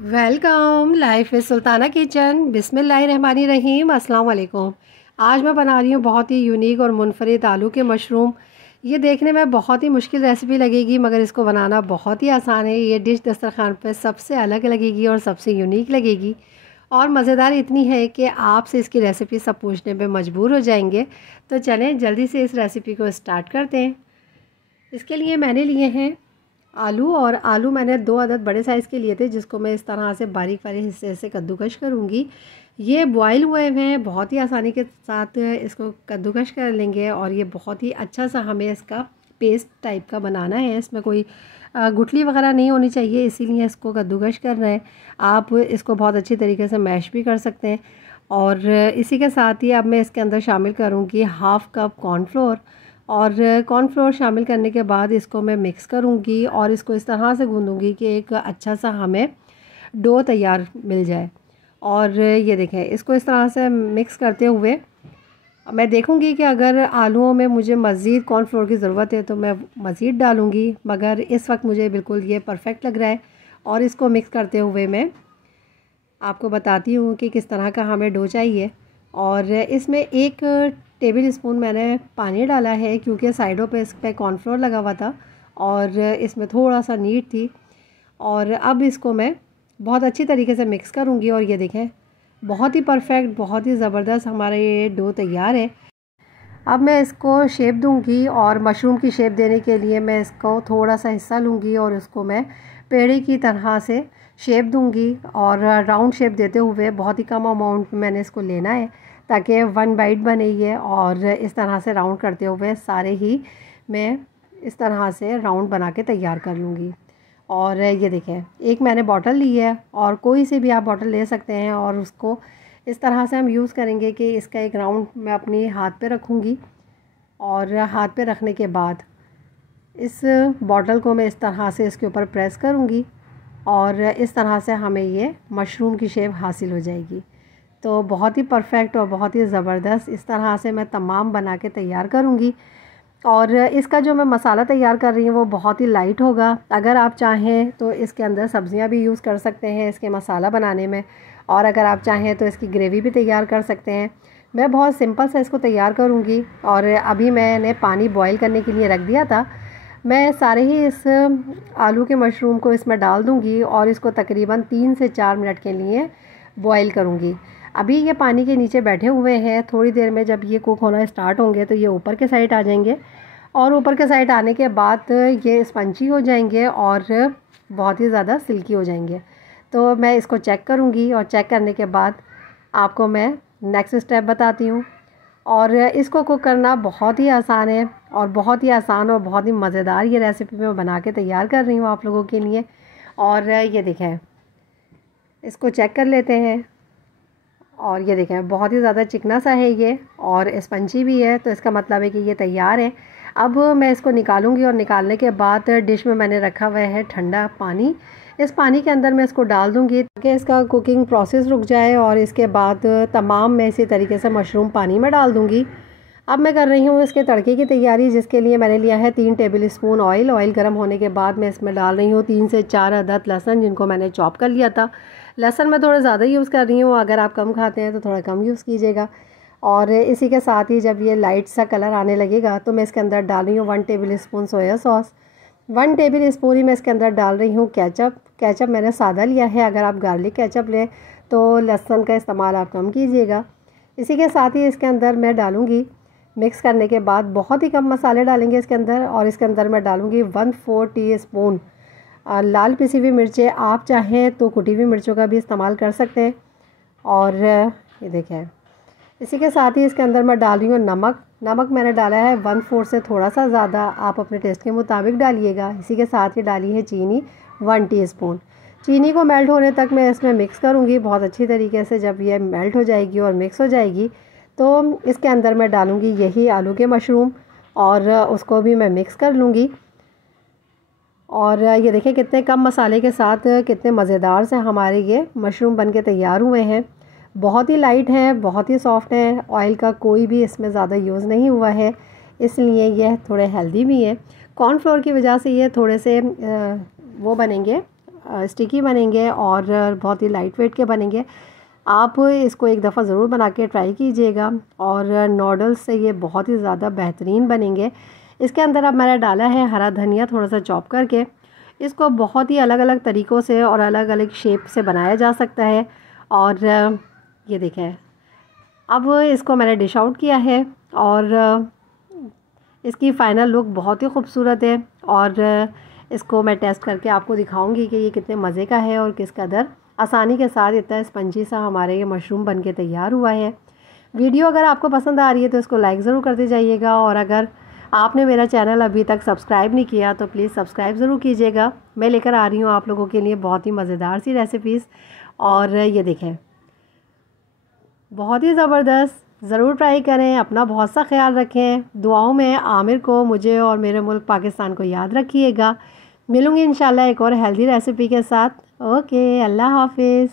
Welcome life is Sultana kitchen. बिस्मिल्लाहिर्रहमानिर्रहीम। अस्सलाम वालेकुम। आज मैं बना रही हूँ बहुत ही यूनिक और मुनफरिद आलू के मशरूम। ये देखने में बहुत ही मुश्किल रेसिपी लगेगी मगर इसको बनाना बहुत ही आसान है। ये डिश दस्तरखान पर सबसे अलग लगेगी और सबसे यूनिक लगेगी और मज़ेदार इतनी है कि आपसे इसकी रेसिपी सब पूछने पे मजबूर हो जाएंगे। तो चलें जल्दी से इस रेसिपी को स्टार्ट करते हैं। इसके लिए मैंने लिए हैं आलू, और आलू मैंने 2 अदद बड़े साइज़ के लिए थे जिसको मैं इस तरह से बारीक वाले हिस्से से कद्दूकश करूँगी। ये बॉयल हुए हुए हैं, बहुत ही आसानी के साथ इसको कद्दूकश कर लेंगे और ये बहुत ही अच्छा सा हमें इसका पेस्ट टाइप का बनाना है। इसमें कोई गुठली वगैरह नहीं होनी चाहिए, इसीलिए इसको कद्दूकश करना है। आप इसको बहुत अच्छी तरीके से मैश भी कर सकते हैं। और इसी के साथ ही अब मैं इसके अंदर शामिल करूँगी 1/2 कप कॉर्नफ्लोर, और कॉर्नफ्लोर शामिल करने के बाद इसको मैं मिक्स करूँगी और इसको इस तरह से गूँधूँगी कि एक अच्छा सा हमें डो तैयार मिल जाए। और ये देखें, इसको इस तरह से मिक्स करते हुए मैं देखूँगी कि अगर आलूओं में मुझे मज़ीद कॉर्नफ्लोर की ज़रूरत है तो मैं मज़ीद डालूँगी, मगर इस वक्त मुझे बिल्कुल ये परफेक्ट लग रहा है। और इसको मिक्स करते हुए मैं आपको बताती हूँ कि किस तरह का हमें डो चाहिए। और इसमें 1 टेबल स्पून मैंने पानी डाला है क्योंकि साइडों पे इस पर कॉर्नफ्लोर लगा हुआ था और इसमें थोड़ा सा नीड थी। और अब इसको मैं बहुत अच्छी तरीके से मिक्स करूँगी और ये देखें, बहुत ही परफेक्ट, बहुत ही ज़बरदस्त हमारा ये डो तैयार है। अब मैं इसको शेप दूंगी और मशरूम की शेप देने के लिए मैं इसको थोड़ा सा हिस्सा लूँगी और उसको मैं पेड़े की तरह से शेप दूंगी। और राउंड शेप देते हुए बहुत ही कम अमाउंट में मैंने इसको लेना है ताकि 1 बाइट बने ये। और इस तरह से राउंड करते हुए सारे ही मैं इस तरह से राउंड बना के तैयार कर लूँगी। और ये देखें, एक मैंने बॉटल ली है और कोई सी भी आप बॉटल ले सकते हैं और उसको इस तरह से हम यूज़ करेंगे कि इसका एक राउंड मैं अपनी हाथ पे रखूँगी और हाथ पे रखने के बाद इस बॉटल को मैं इस तरह से इसके ऊपर प्रेस करूँगी और इस तरह से हमें ये मशरूम की शेप हासिल हो जाएगी। तो बहुत ही परफेक्ट और बहुत ही ज़बरदस्त इस तरह से मैं तमाम बना के तैयार करूँगी। और इसका जो मैं मसाला तैयार कर रही हूँ वो बहुत ही लाइट होगा। अगर आप चाहें तो इसके अंदर सब्ज़ियाँ भी यूज़ कर सकते हैं इसके मसाला बनाने में, और अगर आप चाहें तो इसकी ग्रेवी भी तैयार कर सकते हैं। मैं बहुत सिंपल सा इसको तैयार करूँगी। और अभी मैंने पानी बॉईल करने के लिए रख दिया था। मैं सारे ही इस आलू के मशरूम को इसमें डाल दूँगी और इसको तकरीबन 3 से 4 मिनट के लिए बॉईल करूँगी। अभी ये पानी के नीचे बैठे हुए हैं, थोड़ी देर में जब ये कुक होना स्टार्ट होंगे तो ये ऊपर के साइड आ जाएंगे और ऊपर के साइड आने के बाद ये स्पंजी हो जाएंगे और बहुत ही ज़्यादा सिल्की हो जाएंगे। तो मैं इसको चेक करूँगी और चेक करने के बाद आपको मैं नेक्स्ट स्टेप बताती हूँ। और इसको कुक करना बहुत ही आसान है और बहुत ही आसान और बहुत ही मज़ेदार ये रेसिपी मैं बना के तैयार कर रही हूँ आप लोगों के लिए। और ये देखें, इसको चेक कर लेते हैं और ये देखें बहुत ही ज़्यादा चिकना सा है ये और स्पंजी भी है, तो इसका मतलब है कि ये तैयार है। अब मैं इसको निकालूंगी और निकालने के बाद डिश में मैंने रखा हुआ है ठंडा पानी। इस पानी के अंदर मैं इसको डाल दूंगी ताकि इसका कुकिंग प्रोसेस रुक जाए और इसके बाद तमाम मैं इसी तरीके से मशरूम पानी में डाल दूंगी। अब मैं कर रही हूँ इसके तड़के की तैयारी, जिसके लिए मैंने लिया है 3 टेबल स्पून ऑयल। ऑयल गर्म होने के बाद मैं इसमें डाल रही हूँ 3 से 4 अदद लहसुन जिनको मैंने चॉप कर लिया था। लहसुन मैं थोड़ा ज़्यादा यूज़ कर रही हूँ, अगर आप कम खाते हैं तो थोड़ा कम यूज़ कीजिएगा। और इसी के साथ ही जब ये लाइट सा कलर आने लगेगा तो मैं इसके अंदर डाल रही हूँ 1 tablespoon soya sauce. 1 tablespoon ही मैं इसके अंदर डाल रही हूँ केचप। केचप मैंने सादा लिया है, अगर आप गार्लिक केचप लें तो लहसुन का इस्तेमाल आप कम कीजिएगा। इसी के साथ ही इसके अंदर मैं डालूँगी, मिक्स करने के बाद बहुत ही कम मसाले डालेंगे इसके अंदर, और इसके अंदर मैं डालूँगी 1/4 टीस्पून लाल पिसी हुई मिर्चें। आप चाहें तो कुटी हुई मिर्चों का भी इस्तेमाल कर सकते हैं। और ये देखें, इसी के साथ ही इसके अंदर मैं डाल रही हूँ नमक। नमक मैंने डाला है 1/4 से थोड़ा सा ज़्यादा, आप अपने टेस्ट के मुताबिक डालिएगा। इसी के साथ ही डाली है चीनी 1 टीस्पून। चीनी को मेल्ट होने तक मैं इसमें मिक्स करूँगी बहुत अच्छी तरीके से। जब ये मेल्ट हो जाएगी और मिक्स हो जाएगी तो इसके अंदर मैं डालूँगी यही आलू के मशरूम और उसको भी मैं मिक्स कर लूँगी। और ये देखें कितने कम मसाले के साथ कितने मज़ेदार से हमारे ये मशरूम बन के तैयार हुए हैं। बहुत ही लाइट हैं, बहुत ही सॉफ्ट हैं, ऑयल का कोई भी इसमें ज़्यादा यूज़ नहीं हुआ है, इसलिए ये थोड़े हेल्दी भी हैं। कॉर्नफ्लोर की वजह से ये थोड़े से वो बनेंगे, स्टिकी बनेंगे और बहुत ही लाइट वेट के बनेंगे। आप इसको एक दफ़ा ज़रूर बना के ट्राई कीजिएगा और नूडल्स से ये बहुत ही ज़्यादा बेहतरीन बनेंगे। इसके अंदर अब मैंने डाला है हरा धनिया थोड़ा सा चॉप करके। इसको बहुत ही अलग अलग तरीक़ों से और अलग अलग शेप से बनाया जा सकता है। और ये देखें, अब इसको मैंने डिश आउट किया है और इसकी फ़ाइनल लुक बहुत ही खूबसूरत है। और इसको मैं टेस्ट करके आपको दिखाऊंगी कि ये कितने मज़े का है और किस कदर आसानी के साथ इतना स्पंजी सा हमारे ये मशरूम बन के तैयार हुआ है। वीडियो अगर आपको पसंद आ रही है तो इसको लाइक ज़रूर करते जाइएगा, और अगर आपने मेरा चैनल अभी तक सब्सक्राइब नहीं किया तो प्लीज़ सब्सक्राइब ज़रूर कीजिएगा। मैं लेकर आ रही हूँ आप लोगों के लिए बहुत ही मज़ेदार सी रेसिपीज़। और ये देखें, बहुत ही ज़बरदस्त, ज़रूर ट्राई करें। अपना बहुत सा ख्याल रखें। दुआओं में आमिर को, मुझे और मेरे मुल्क पाकिस्तान को याद रखिएगा। मिलूँगी इंशाल्लाह एक और हेल्दी रेसिपी के साथ। ओके, अल्लाह हाफिज़।